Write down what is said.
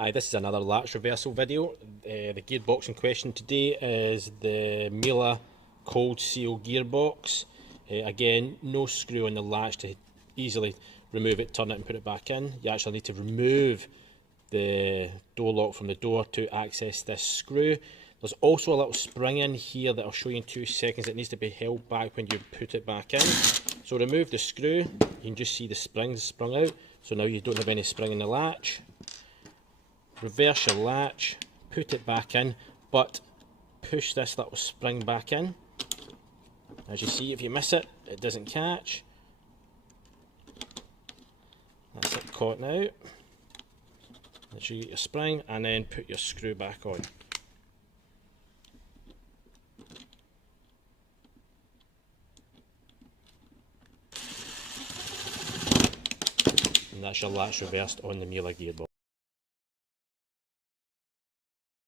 Hi, this is another latch reversal video. The gearbox in question today is the Mila Coldseal gearbox. Again, no screw on the latch to easily remove it, turn it and put it back in. You actually need to remove the door lock from the door to access this screw. There's also a little spring in here that I'll show you in 2 seconds. It needs to be held back when you put it back in. So remove the screw, you can just see the springs sprung out. So now you don't have any spring in the latch. Reverse your latch, put it back in, but push this little spring back in. As you see, if you miss it, it doesn't catch. That's it caught now. Make sure you get your spring and then put your screw back on. And that's your latch reversed on the Mila gearbox.